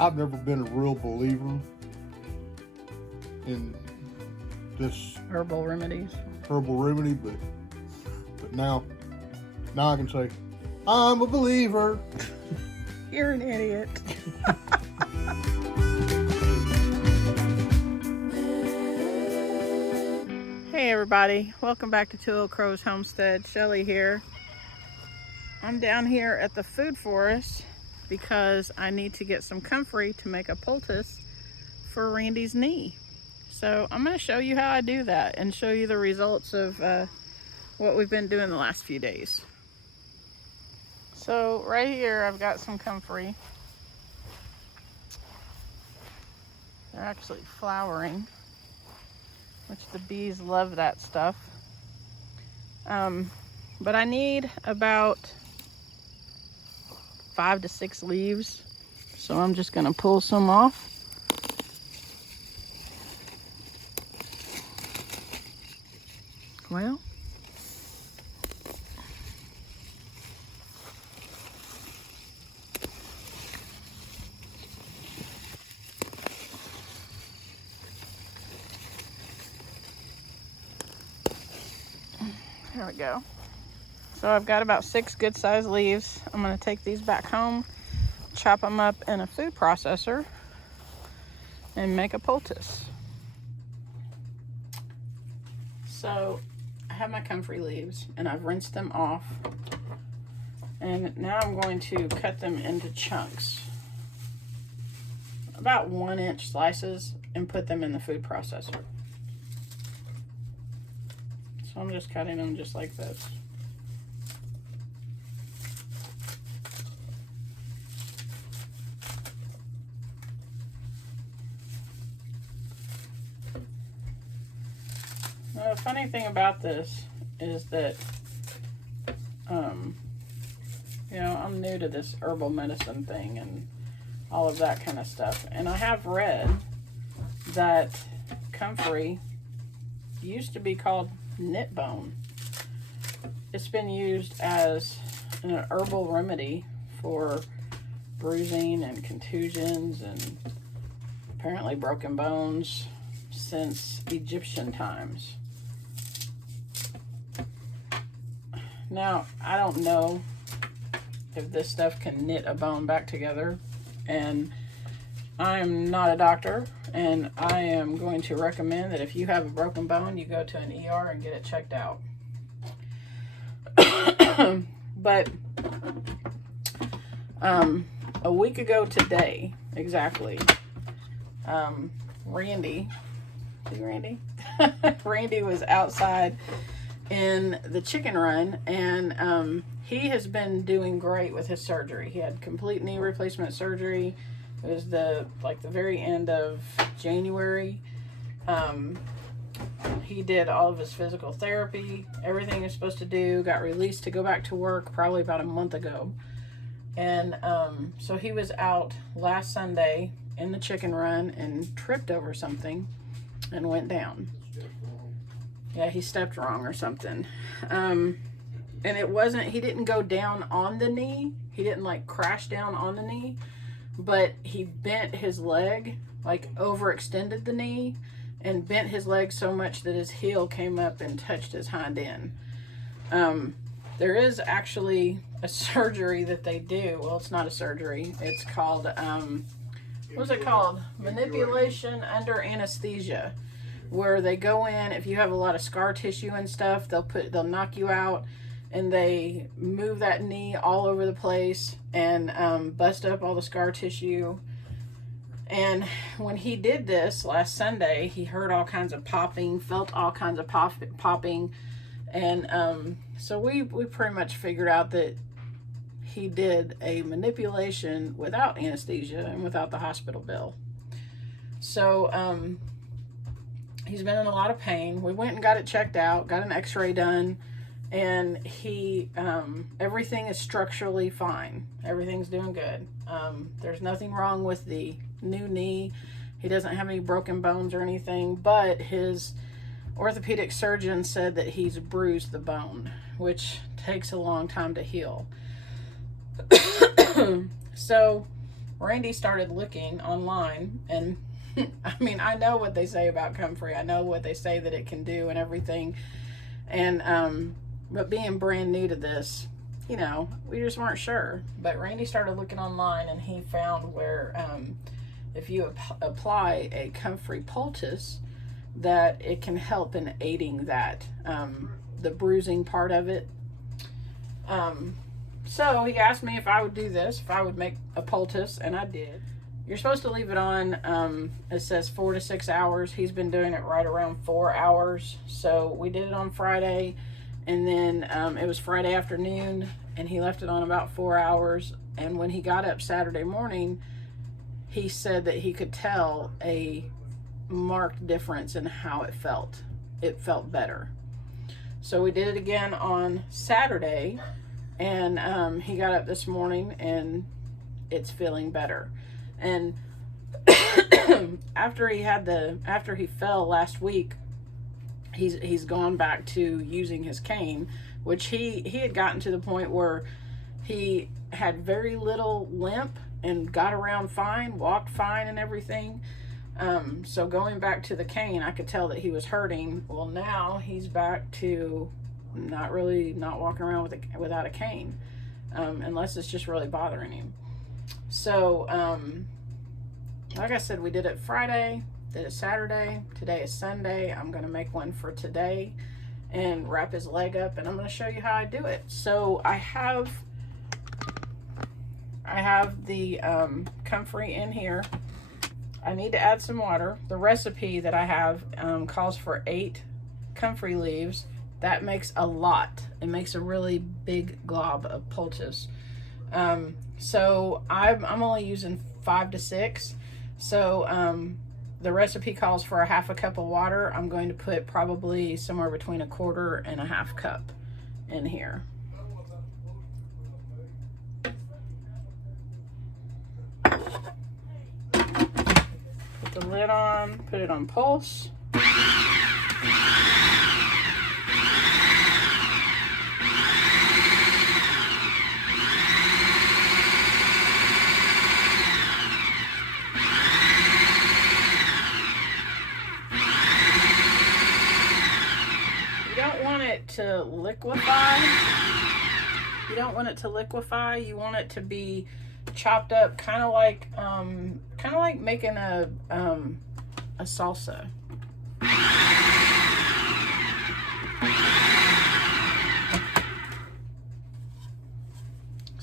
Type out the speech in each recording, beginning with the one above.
I've never been a real believer in this Herbal remedies. herbal remedy, but now I can say I'm a believer. You're an idiot. Hey everybody, welcome back to Two Old Crows Homestead. Shelly here. I'm down here at the food forest because I need to get some comfrey to make a poultice for Randy's knee. So I'm going to show you how I do that and show you the results of what we've been doing the last few days. So right here I've got some comfrey. They're actually flowering, which the bees love that stuff. But I need about 5 to 6 leaves. So I'm just gonna pull some off. Well, there we go. So I've got about 6 good sized leaves. I'm going to take these back home, chop them up in a food processor, and make a poultice. So I have my comfrey leaves and I've rinsed them off. And now I'm going to cut them into chunks, about 1-inch slices, and put them in the food processor. So I'm just cutting them just like this. Now, the funny thing about this is that, you know, I'm new to this herbal medicine thing and all of that kind of stuff. And I have read that comfrey used to be called knit bone. It's been used as an herbal remedy for bruising and contusions and apparently broken bones since Egyptian times. Now, I don't know if this stuff can knit a bone back together, and I'm not a doctor, and I am going to recommend that if you have a broken bone, you go to an ER and get it checked out. But a week ago today, exactly, Randy was outside in the chicken run, and he has been doing great with his surgery. He had complete knee replacement surgery. It was the very end of January. He did all of his physical therapy, everything he was supposed to do, got released to go back to work probably about a month ago. And so he was out last Sunday in the chicken run and tripped over something and went down. Yeah, he stepped wrong or something. And he didn't go down on the knee. He didn't crash down on the knee, but he bent his leg, overextended the knee and bent his leg so much that his heel came up and touched his hind end. There is actually a surgery that they do. Well, it's not a surgery. It's called, what's it called? Manipulation under anesthesia, where they go in, if you have a lot of scar tissue and stuff, they'll knock you out, and they move that knee all over the place and bust up all the scar tissue. And when he did this last Sunday, he heard all kinds of popping, felt all kinds of popping. And so we pretty much figured out that he did a manipulation without anesthesia and without the hospital bill. So he's been in a lot of pain. We went and got it checked out, got an x-ray done, and everything is structurally fine. Everything's doing good. There's nothing wrong with the new knee. He doesn't have any broken bones or anything, but his orthopedic surgeon said that he's bruised the bone, which takes a long time to heal. So Randy started looking online, and I mean, I know what they say about Comfrey. I know what they say that it can do and everything. And, but being brand new to this, you know, we just weren't sure. But Randy started looking online, and he found where if you apply a Comfrey Poultice, that it can help in aiding that, the bruising part of it. So he asked me if I would do this, if I would make a poultice, and I did. You're supposed to leave it on, it says 4 to 6 hours. He's been doing it right around 4 hours. So we did it on Friday, and then it was Friday afternoon, and he left it on about 4 hours. And when he got up Saturday morning, he said that he could tell a marked difference in how it felt. It felt better. So we did it again on Saturday, and he got up this morning and it's feeling better. And after he fell last week, he's gone back to using his cane, which he had gotten to the point where he had very little limp and got around fine, walked fine and everything. So going back to the cane, I could tell that he was hurting. Well, now he's back to not walking around without a cane, unless it's just really bothering him. So, like I said, we did it Friday, did it Saturday. Today is Sunday. I'm going to make one for today and wrap his leg up, and I'm going to show you how I do it. So I have the Comfrey in here. I need to add some water. The recipe that I have calls for 8 Comfrey leaves. That makes a lot. It makes a really big glob of poultice. So I'm only using 5 to 6. So the recipe calls for a half a cup of water. I'm going to put probably somewhere between 1/4 and a half cup in here. Put the lid on, put it on pulse. To liquefy. You don't want it to liquefy. You want it to be chopped up, kind of like making a salsa.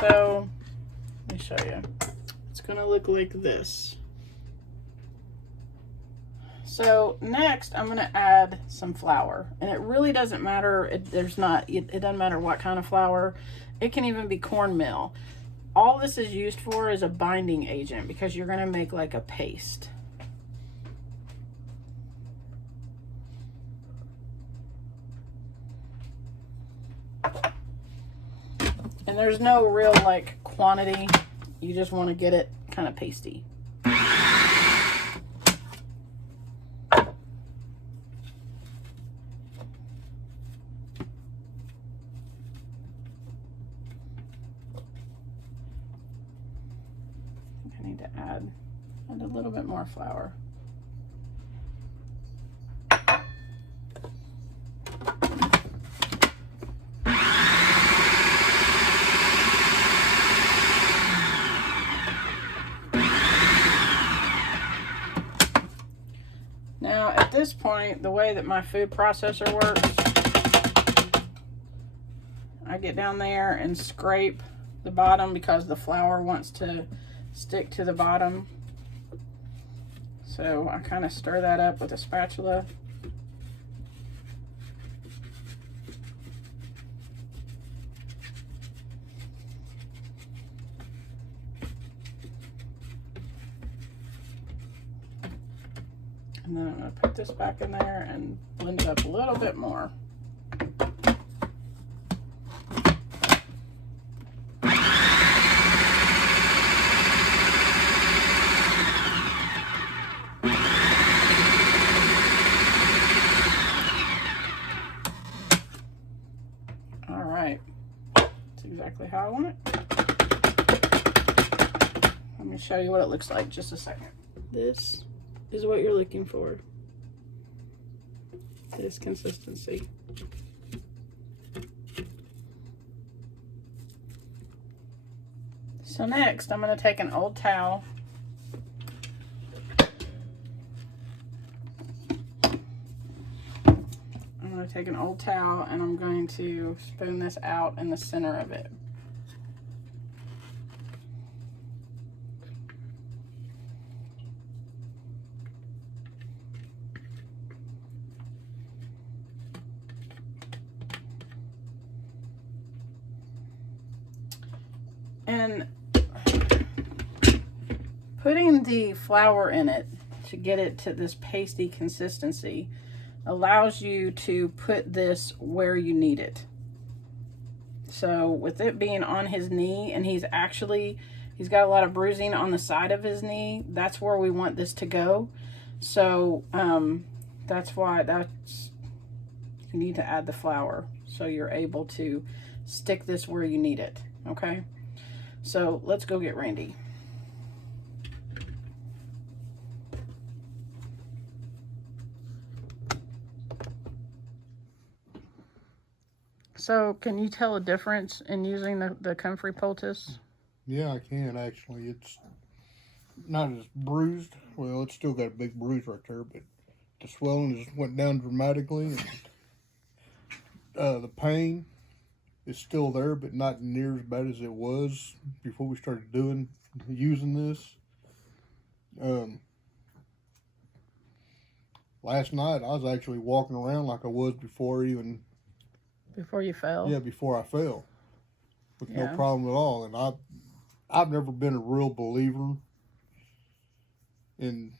So let me show you. It's gonna look like this. So next I'm going to add some flour, and it really doesn't matter. It doesn't matter what kind of flour. It can even be cornmeal. All this is used for is a binding agent, because you're going to make like a paste. And there's no real like quantity. You just want to get it kind of pasty. I need to add a little bit more flour. Now at this point, the way that my food processor works, I get down there and scrape the bottom because the flour wants to stick to the bottom. So I kind of stir that up with a spatula. And then I'm going to put this back in there and blend it up a little bit more. How I want it. Let me me show you what it looks like. Just a second. This is what you're looking for. This consistency. So next, I'm going to take an old towel. I'm going to take an old towel and I'm going to spoon this out in the center of it. And putting the flour in it to get it to this pasty consistency allows you to put this where you need it. So with it being on his knee, and he's got a lot of bruising on the side of his knee, that's where we want this to go. So that's why you need to add the flour so you're able to stick this where you need it. Okay, so let's go get Randy. So can you tell a difference in using the Comfrey Poultice? Yeah, I can actually. It's not as bruised. Well, it's still got a big bruise right there, but the swelling just went down dramatically. And, the pain is still there, but not near as bad as it was before we started using this. Last night I was actually walking around like I was before even. Before you fell? Yeah, before I fell, with no problem at all. And I've never been a real believer in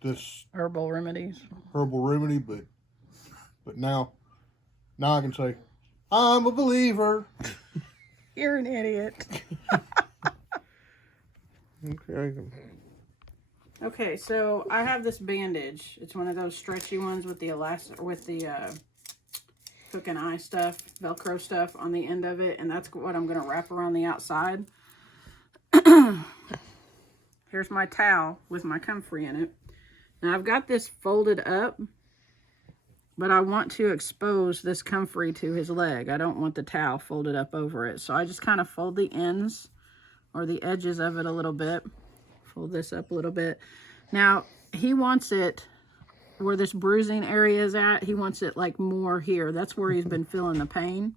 this herbal remedy, but now I can say I'm a believer. You're an idiot. Okay, so I have this bandage. It's one of those stretchy ones with the hook and eye stuff, Velcro stuff on the end of it, and that's what I'm going to wrap around the outside. Here's my towel with my Comfrey in it. Now I've got this folded up, but I want to expose this Comfrey to his leg. I don't want the towel folded up over it, so I just kind of fold the ends or the edges of it a little bit. Fold this up a little bit. Now he wants it where this bruising area is at. He wants it like more here. That's where he's been feeling the pain,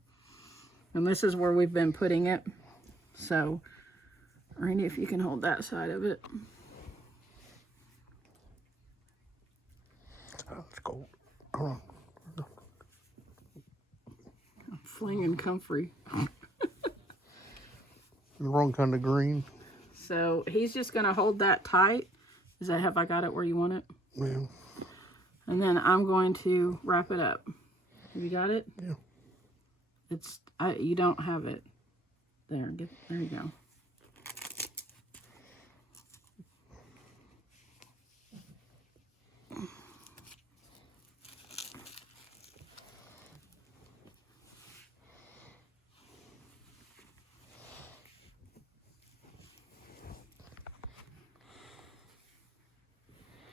and this is where we've been putting it. So Randy, if you can hold that side of it. Oh, it's cold. Hold on. I'm flinging Comfrey. The wrong kind of green. So he's just gonna hold that tight. Have I got it where you want it? Yeah. And then I'm going to wrap it up. Have you got it? Yeah. You don't have it. There you go.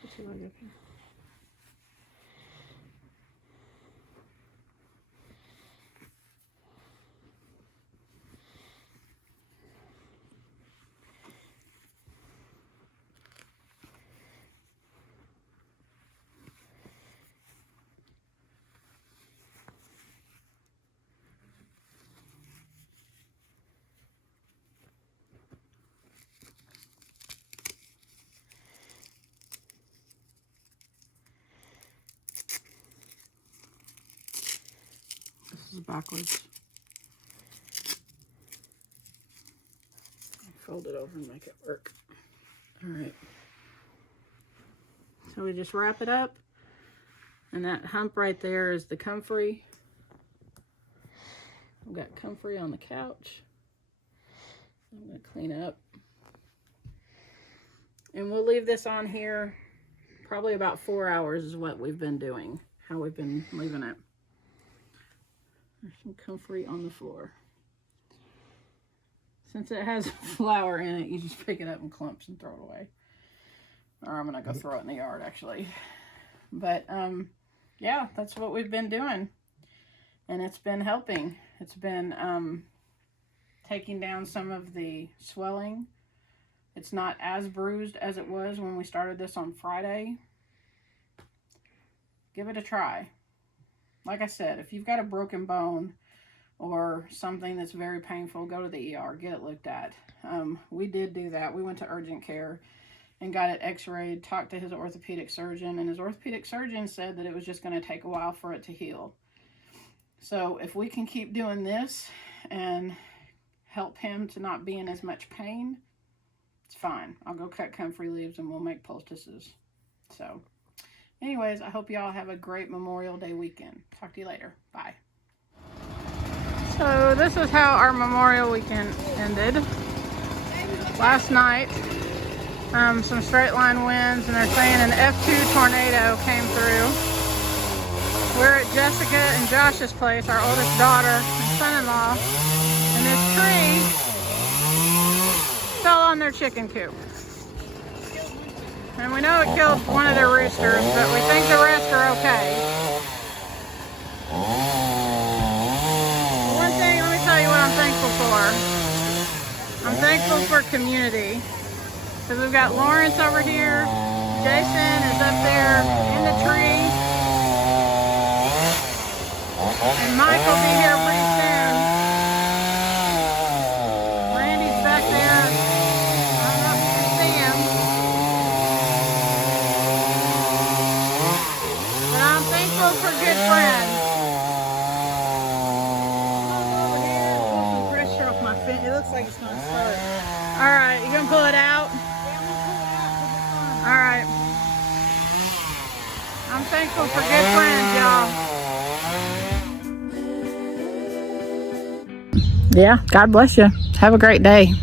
Put your leg up here. This is backwards. Fold it over and make it work. All right. So we just wrap it up, and that hump right there is the Comfrey. I've got Comfrey on the couch. I'm going to clean up. And we'll leave this on here probably about 4 hours is what we've been doing, how we've been leaving it. There's some Comfrey on the floor. Since it has flour in it, you just pick it up in clumps and throw it away. Or I'm gonna go throw it in the yard, actually. But yeah, that's what we've been doing, and it's been helping. It's been taking down some of the swelling. It's not as bruised as it was when we started this on Friday. Give it a try. Like I said, if you've got a broken bone or something that's very painful, go to the ER, get it looked at. We did do that. We went to urgent care and got it x-rayed, talked to his orthopedic surgeon, and his orthopedic surgeon said that it was just going to take a while for it to heal. So if we can keep doing this and help him to not be in as much pain, it's fine. I'll go cut comfrey leaves and we'll make poultices. So anyways, I hope y'all have a great Memorial Day weekend. Talk to you later. Bye. So this is how our Memorial weekend ended. Last night, some straight line winds, and they're saying an F2 tornado came through. We're at Jessica and Josh's place, our oldest daughter and son-in-law, and this tree fell on their chicken coop. And we know it killed one of their roosters, but we think the rest are okay. One thing, let me tell you what I'm thankful for. I'm thankful for community. Because we've got Lawrence over here, Jason is up there in the tree, and Mike will be here pretty soon. Randy's back there. I don't know if you can see him. But I'm thankful for good friends. Over here, put some pressure off my fin. It looks like it's going to start. Alright, you going to pull it out? Alright. I'm thankful for good friends, y'all. Yeah, God bless you. Have a great day.